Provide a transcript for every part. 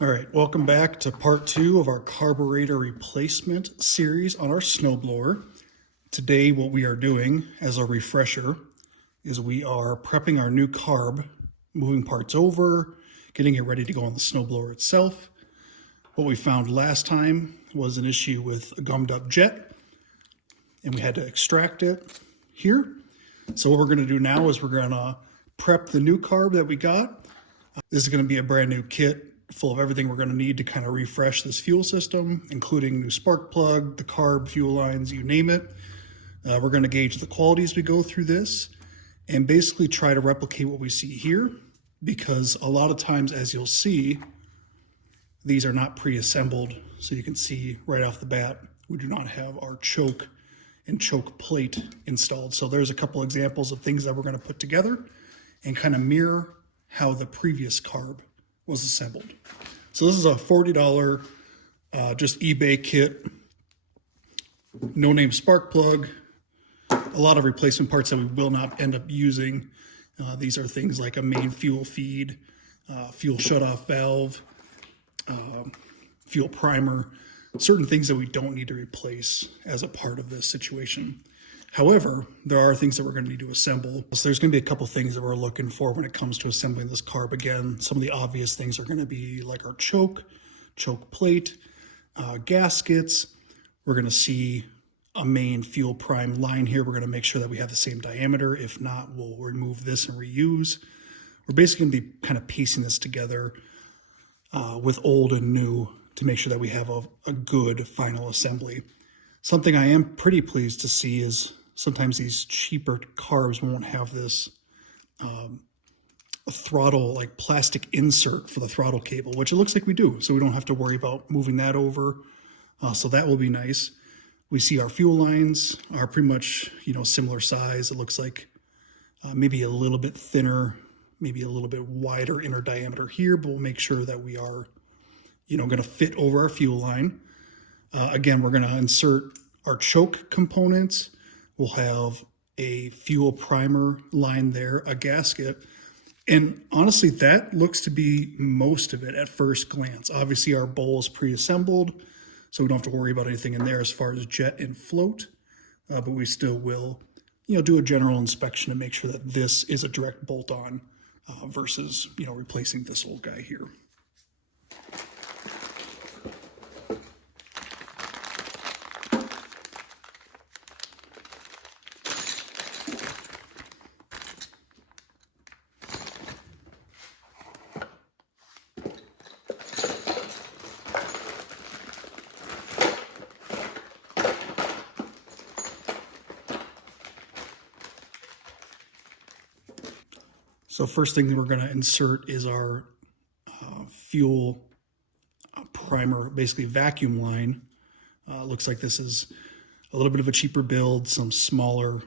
All right, welcome back to part 2 of our carburetor replacement series on our snowblower. Today what we are doing as a refresher is we are prepping our new carb, moving parts over, getting it ready to go on the snowblower itself. What we found last time was an issue with a gummed up jet, and we had to extract it here. So what we're going to do now is we're going to prep the new carb that we got. This is going to be a brand new kit full of everything we're going to need to kind of refresh this fuel system, including new spark plug, the carb, fuel lines, you name it. We're going to gauge the quality as we go through this and basically try to replicate what we see here, because a lot of times, as you'll see, these are not pre-assembled. So you can see right off the bat, we do not have our choke and choke plate installed. So there's a couple examples of things that we're going to put together and kind of mirror how the previous carb was assembled. So this is a $40 just eBay kit, no name spark plug, a lot of replacement parts that we will not end up using. These are things like a main fuel feed, fuel shutoff valve, fuel primer, certain things that we don't need to replace as a part of this situation. However, there are things that we're going to need to assemble. So there's going to be a couple things that we're looking for when it comes to assembling this carb. Again, some of the obvious things are going to be like our choke plate, gaskets. We're going to see a main fuel prime line here. We're going to make sure that we have the same diameter. If not, we'll remove this and reuse. We're basically going to be kind of piecing this together with old and new to make sure that we have a good final assembly. Something I am pretty pleased to see is sometimes these cheaper carbs won't have this throttle, like plastic insert for the throttle cable, which it looks like we do. So we don't have to worry about moving that over. So that will be nice. We see our fuel lines are pretty much, similar size. It looks like maybe a little bit thinner, maybe a little bit wider inner diameter here, but we'll make sure that we are, going to fit over our fuel line. Again, we're going to insert our choke components. We'll have a fuel primer line there, a gasket. And honestly, that looks to be most of it at first glance. Obviously, our bowl is pre-assembled, so we don't have to worry about anything in there as far as jet and float. But we still will, do a general inspection to make sure that this is a direct bolt-on versus, replacing this old guy here. So first thing that we're going to insert is our fuel primer, basically vacuum line. Looks like this is a little bit of a cheaper build, some smaller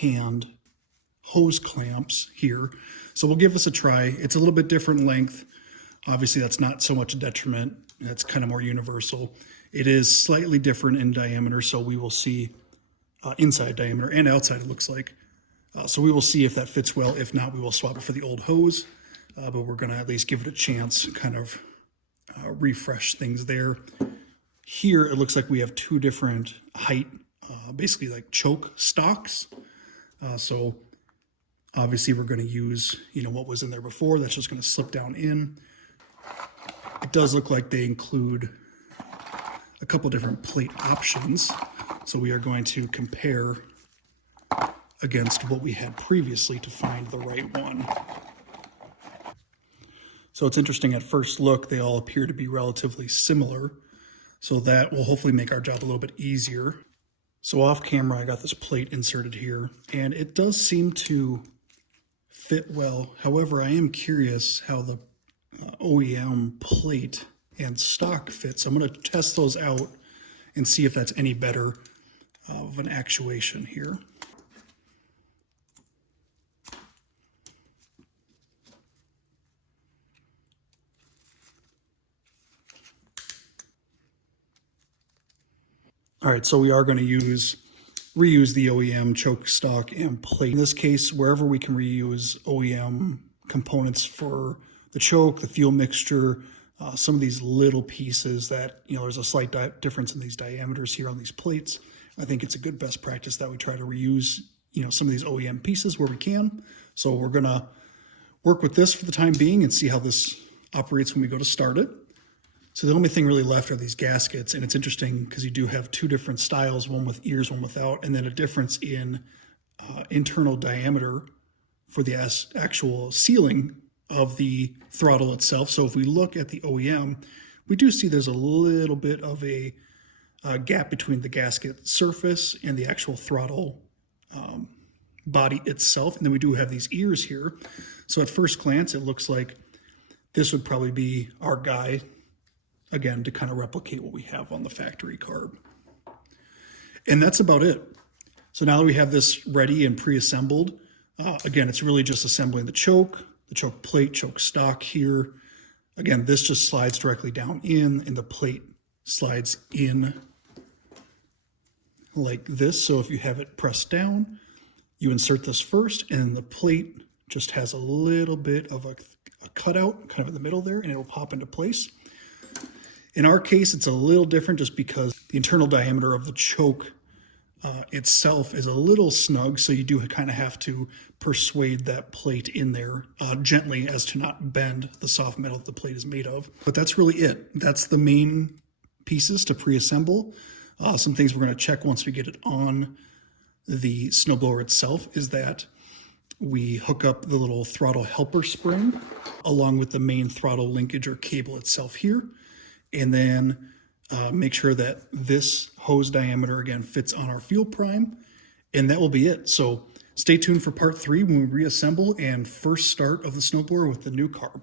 hand hose clamps here. So we'll give this a try. It's a little bit different length. Obviously, that's not so much a detriment. That's kind of more universal. It is slightly different in diameter, so we will see inside diameter and outside, it looks like. So we will see if that fits well. If not, we will swap it for the old hose, but we're going to at least give it a chance, kind of refresh things there. Here, it looks like we have two different height, basically like choke stocks. So obviously we're going to use, what was in there before. That's just going to slip down in. It does look like they include a couple different plate options. So we are going to compare against what we had previously to find the right one. So it's interesting, at first look, they all appear to be relatively similar. So that will hopefully make our job a little bit easier. So off camera, I got this plate inserted here, and it does seem to fit well. However, I am curious how the OEM plate and stock fit. So I'm going to test those out and see if that's any better of an actuation here. All right, so we are going to reuse the OEM choke stock and plate. In this case, wherever we can reuse OEM components for the choke, the fuel mixture, some of these little pieces that, there's a slight difference in these diameters here on these plates. I think it's a good best practice that we try to reuse, some of these OEM pieces where we can. So we're going to work with this for the time being and see how this operates when we go to start it. So the only thing really left are these gaskets, and it's interesting because you do have two different styles, one with ears, one without, and then a difference in internal diameter for the actual sealing of the throttle itself. So if we look at the OEM, we do see there's a little bit of a gap between the gasket surface and the actual throttle body itself. And then we do have these ears here. So at first glance, it looks like this would probably be our guy, again, to kind of replicate what we have on the factory carb. And that's about it. So now that we have this ready and pre-assembled, again, it's really just assembling the choke plate, choke stock here. Again, this just slides directly down in, and the plate slides in like this. So if you have it pressed down, you insert this first, and the plate just has a little bit of a cutout kind of in the middle there, and it'll pop into place. In our case, it's a little different just because the internal diameter of the choke itself is a little snug, so you do kind of have to persuade that plate in there gently as to not bend the soft metal that the plate is made of. But that's really it. That's the main pieces to pre-assemble. Some things we're going to check once we get it on the snowblower itself is that we hook up the little throttle helper spring along with the main throttle linkage or cable itself here, and then make sure that this hose diameter again fits on our fuel prime, and that will be it. So stay tuned for part 3 when we reassemble and first start of the snowblower with the new carb.